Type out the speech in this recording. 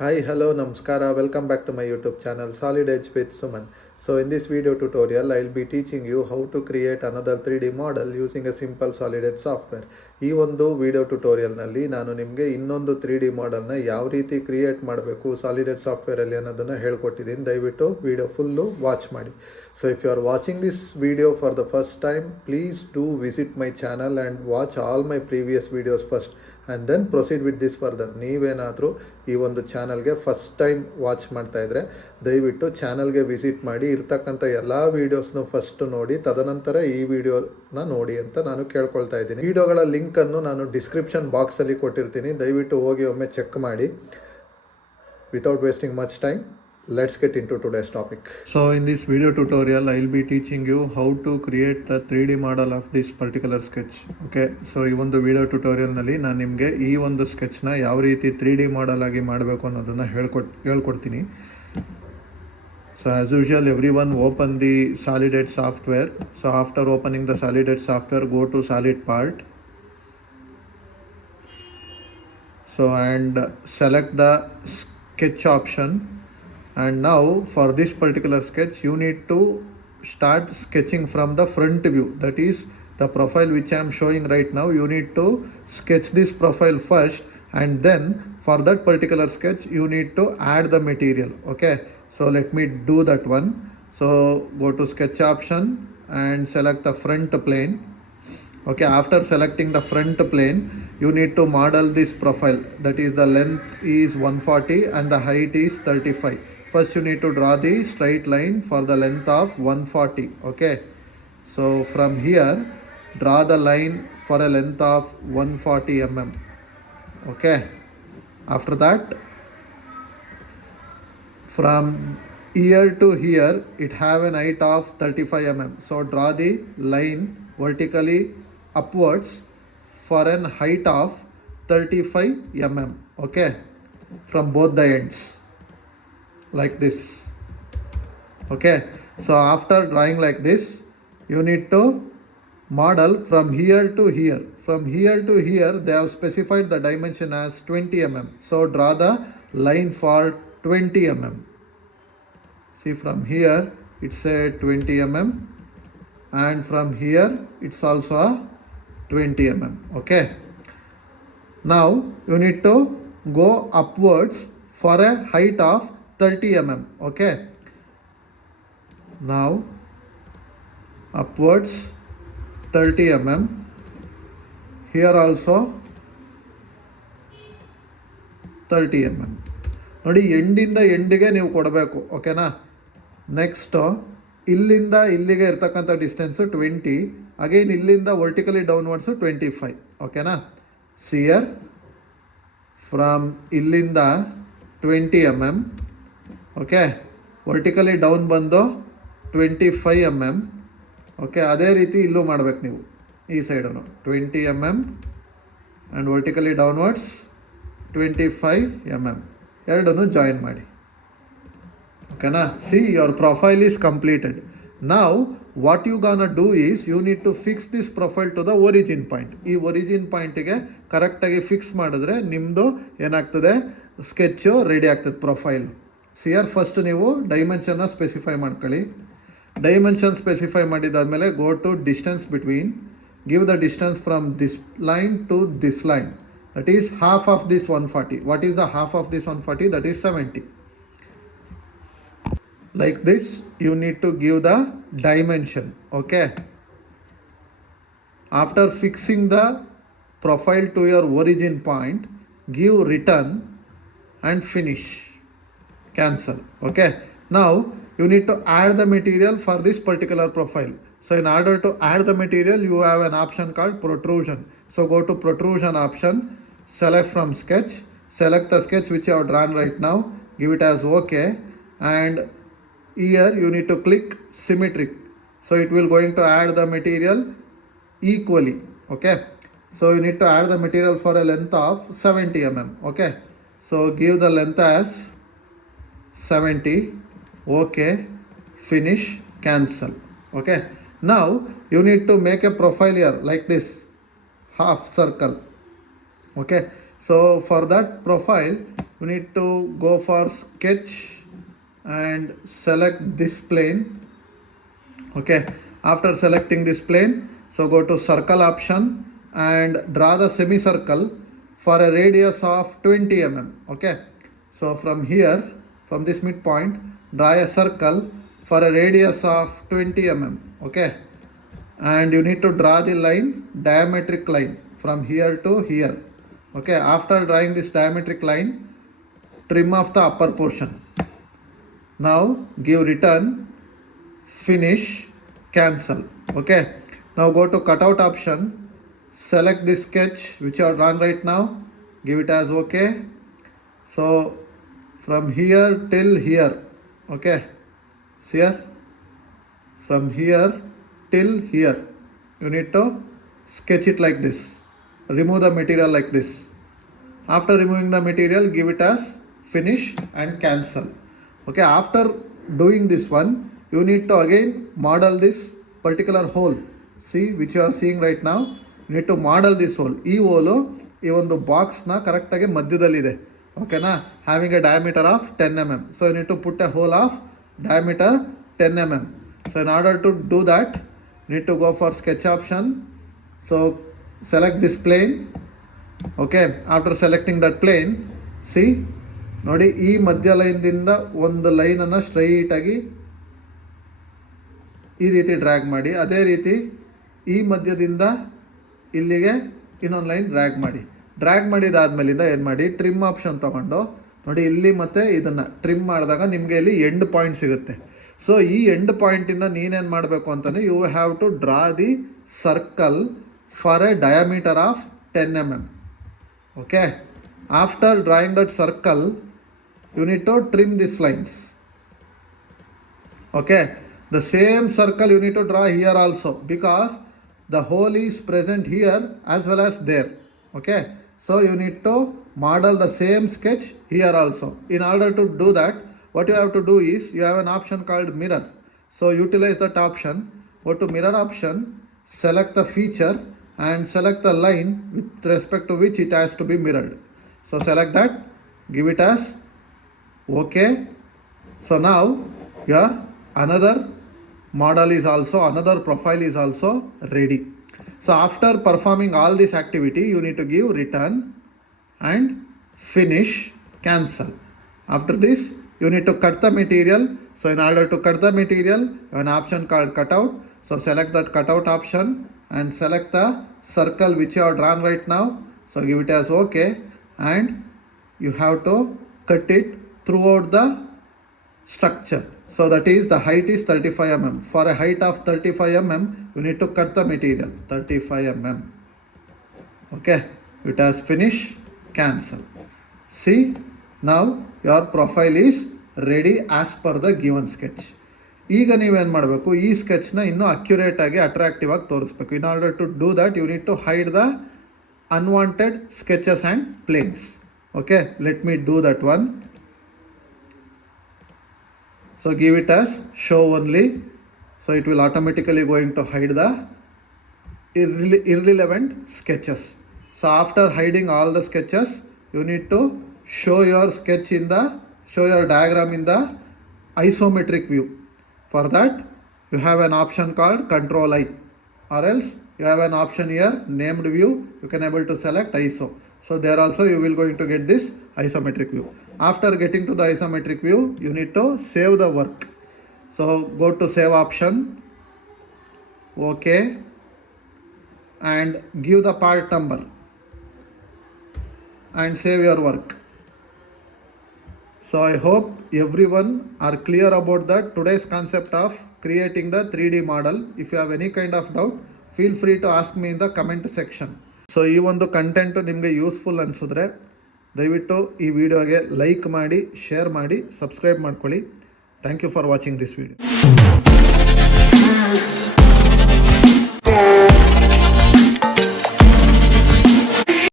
Hi, hello, Namaskara. Welcome back to my YouTube channel Solid Edge with Suman. So in this video tutorial, I'll be teaching you how to create another 3D model using a simple Solid Edge software. ಈ ಒಂದು video ಟ್ಯುಟೋರಿಯಲ್ನಲ್ಲಿ ನಾನು ನಿಮಗೆ ಇನ್ನೊಂದು 3D ಮಾಡೆಲ್ನ ಯಾವ ರೀತಿ create ಮಾಡಬೇಕು solid edge ಸಾಫ್ಟ್ವೇರಲ್ಲಿ ಅನ್ನೋದನ್ನು ಹೇಳ್ಕೊಟ್ಟಿದ್ದೀನಿ. ದಯವಿಟ್ಟು ವಿಡಿಯೋ ಫುಲ್ಲು ವಾಚ್ ಮಾಡಿ. So if you are watching this video for the first time, please do visit my channel and watch all my previous videos first. And then proceed with this further. ನೀವೇನಾದರೂ ಈ ಒಂದು ಚಾನಲ್ಗೆ first time watch ಮಾಡ್ತಾಯಿದ್ರೆ ದಯವಿಟ್ಟು ಚಾನಲ್ಗೆ visit ಮಾಡಿ, ಇರ್ತಕ್ಕಂಥ ಎಲ್ಲ ವೀಡಿಯೋಸ್ನು ಫಸ್ಟ್ ನೋಡಿ, ತದನಂತರ ಈ ವಿಡಿಯೋನ ನೋಡಿ ಅಂತ ನಾನು ಕೇಳ್ಕೊಳ್ತಾ ಇದ್ದೀನಿ. ವಿಡಿಯೋಗಳ ಲಿಂಕನ್ನು ನಾನು ಡಿಸ್ಕ್ರಿಪ್ಷನ್ ಬಾಕ್ಸಲ್ಲಿ ಕೊಟ್ಟಿರ್ತೀನಿ, ದಯವಿಟ್ಟು ಹೋಗಿ ಒಮ್ಮೆ ಚೆಕ್ ಮಾಡಿ. Without wasting much time, let's get into today's topic. So in this video tutorial I'll be teaching you how to create the 3D model of this particular sketch. Okay, so ಈ ಒಂದು video ಟ್ಯುಟೋರಿಯಲ್ನಲ್ಲಿ ನಾನು ನಿಮಗೆ ಈ ಒಂದು ಸ್ಕೆಚ್ನ ಯಾವ ರೀತಿ 3D model ಆಗಿ ಮಾಡಬೇಕು ಅನ್ನೋದನ್ನು ಹೇಳ್ಕೊಡ್ತೀನಿ. So as usual, everyone open the Solid Edge software. So after opening the Solid Edge software, go to solid part. So and select the sketch option. And now for this particular sketch you need to start sketching from the front view, that is the profile which I am showing right now. You need to sketch this profile first, and then for that particular sketch you need to add the material. Okay, so let me do that one. So go to sketch option and select the front plane. Okay, after selecting the front plane you need to model this profile, that is the length is 140 and the height is 35. First you need to draw the straight line for the length of 140. Okay, so from here draw the line for a length of 140 mm. Okay, after that from here to here it have an height of 35 mm. So draw the line vertically upwards for an height of 35 mm. Okay, from both the ends like this. Okay, so after drawing like this you need to model from here to here. From here to here they have specified the dimension as 20 mm. So draw the line for 20 mm. See, from here it's a 20 mm and from here it's also a 20 mm. Okay, now you need to go upwards for a height of 30 mm. Okay, now upwards 30 mm, here also 30 mm. ನೋಡಿ, ಎಂಡಿಂದ ಎಂಡಿಗೆ ನೀವು ಕೊಡಬೇಕು. ಓಕೆನಾ, next ಇಲ್ಲಿಂದ ಇಲ್ಲಿಗೆ ಇರ್ತಕ್ಕಂಥ distance 20, again ಇಲ್ಲಿಂದ vertically ಡೌನ್ವರ್ಡ್ಸು 25. ಓಕೆನಾ, ಸಿಯರ್ from ಇಲ್ಲಿಂದ 20 mm. ಓಕೆ, ವರ್ಟಿಕಲಿ ಡೌನ್ ಬಂದು 25 mm. ಓಕೆ, ಅದೇ ರೀತಿ ಇಲ್ಲೂ ಮಾಡಬೇಕು ನೀವು, ಈ side 20 mm and vertically downwards 25 mm ಎರಡನ್ನೂ ಜಾಯಿನ್ ಮಾಡಿ. ಓಕೆನಾ, see your profile is completed. ನಾವು what you gonna do is you need to fix this profile to the origin point. ಈ ಒರಿಜಿನ್ ಪಾಯಿಂಟಿಗೆ ಕರೆಕ್ಟಾಗಿ ಫಿಕ್ಸ್ ಮಾಡಿದ್ರೆ ನಿಮ್ಮದು ಏನಾಗ್ತದೆ, ಸ್ಕೆಚ್ಚು ರೆಡಿ ಆಗ್ತದೆ ಪ್ರೊಫೈಲ್. ಸಿಯರ್ ಫಸ್ಟ್ ನೀವು ಡೈಮೆನ್ಷನ್ನ ಸ್ಪೆಸಿಫೈ ಮಾಡ್ಕೊಳ್ಳಿ. ಡೈಮೆನ್ಷನ್ ಸ್ಪೆಸಿಫೈ ಮಾಡಿದಾದಮೇಲೆ go to distance between, give the distance from this line to this line, that is half of this 140. What is the half of this 140? That is 70. Like this you need to give the dimension. Okay, after fixing the profile to your origin point, give return and finish, cancel. Okay, now you need to add the material for this particular profile. So in order to add the material you have an option called protrusion. So go to protrusion option, select from sketch, select the sketch which you have drawn right now, give it as okay, and here you need to click symmetric. So it will going to add the material equally. Okay, so you need to add the material for a length of 70 mm. Okay, so give the length as 70. Okay, finish, cancel. Okay, now you need to make a profile here like this, half circle. Okay, so for that profile you need to go for sketch and select this plane. Okay, after selecting this plane, so go to circle option and draw the semicircle for a radius of 20 mm. Okay, so from here, from this midpoint, draw a circle for a radius of 20 mm. Okay, and you need to draw the line, diametric line from here to here. Okay, after drawing this diametric line, trim off the upper portion. Now give return, finish, cancel. Okay, now go to cutout option, select this sketch which you are drawn right now, give it as OK. So from here till here, okay, see here, from here till here, you need to sketch it like this, remove the material like this. After removing the material, give it as finish and cancel. Okay, after doing this one, you need to again model this particular hole. See, which you are seeing right now. You need to model this hole. ಈ ಹೋಲು ಈ ಒಂದು ಬಾಕ್ಸ್ನ ಕರೆಕ್ಟಾಗಿ ಮಧ್ಯದಲ್ಲಿದೆ. ಓಕೆನಾ, having A diameter of 10 mm. So you need to put a hole of diameter 10 mm. So in order to do that, you need to go for sketch option. So select this plane. Okay, after selecting that plane, see, ನೋಡಿ ಈ ಮಧ್ಯ ಲೈನ್ದಿಂದ ಒಂದು ಲೈನನ್ನು ಸ್ಟ್ರೈಟಾಗಿ ಈ ರೀತಿ drag ಮಾಡಿ, ಅದೇ ರೀತಿ ಈ ಮಧ್ಯದಿಂದ ಇಲ್ಲಿಗೆ ಇನ್ನೊಂದು ಲೈನ್ ಡ್ರ್ಯಾಗ್ ಮಾಡಿದಾದ್ಮೇಲಿಂದ ಏನು ಮಾಡಿ, ಟ್ರಿಮ್ ಆಪ್ಷನ್ ತೊಗೊಂಡು ನೋಡಿ ಇಲ್ಲಿ ಮತ್ತು ಇದನ್ನು ಟ್ರಿಮ್ ಮಾಡಿದಾಗ ನಿಮಗೆ ಇಲ್ಲಿ ಎಂಡ್ ಪಾಯಿಂಟ್ ಸಿಗುತ್ತೆ. ಸೊ ಈ ಎಂಡ್ ಪಾಯಿಂಟಿಂದ ನೀನೇನು ಮಾಡಬೇಕು ಅಂತಂದರೆ you have to draw the circle for a diameter of 10 mm. Okay, after drawing that circle, you need to trim these lines. Okay, the same circle you need to draw here also, because the hole is present here as well as there. Okay, so you need to model the same sketch here also. In order to do that, what you have to do is, you have an option called mirror. So utilize that option, go to mirror option, select the feature and select the line with respect to which it has to be mirrored. So select that, give it as OK. So now your another model is also, another profile is also ready. So after performing all this activity, you need to give return and finish, cancel. After this, you need to cut the material. So in order to cut the material, you have an option called cutout. So select that cutout option and select the circle which you have drawn right now. So give it as OK, and you have to cut it throughout the structure. So that is, the height is 35 mm. For a height of 35 mm, you need to cut the material 35 mm. Okay, it has finish, cancel. See, now your profile is ready as per the given sketch. ಈಗ ನೀವೇನು ಮಾಡಬೇಕು, ಈ ಸ್ಕೆಚ್ನ ಇನ್ನೂ ಅಕ್ಯುರೇಟಾಗಿ attractive ಆಗಿ ತೋರಿಸ್ಬೇಕು. In order to do that, you need to hide the unwanted sketches and planes. Okay, let me do that one. So give it as show only. So it will automatically going to hide the irrelevant sketches. So after hiding all the sketches, you need to show your sketch in the, show your diagram in the isometric view. For that, you have an option called Control I, or else you have an option here named view. You can able to select ISO. So there also you will going to get this isometric view. After getting to the isometric view, you need to save the work. So go to save option, OK, and give the part number and save your work. So I hope everyone are clear about that today's concept of creating the 3D model. If you have any kind of doubt, feel free to ask me in the comment section. So ಈ ಒಂದು content ನಿಮಗೆ useful ಅನಿಸಿದ್ರೆ ದಯವಿಟ್ಟು ಈ ವಿಡಿಯೋಗೆ like ಮಾಡಿ, share ಮಾಡಿ, subscribe ಮಾಡ್ಕೊಳ್ಳಿ. Thank you for watching this video.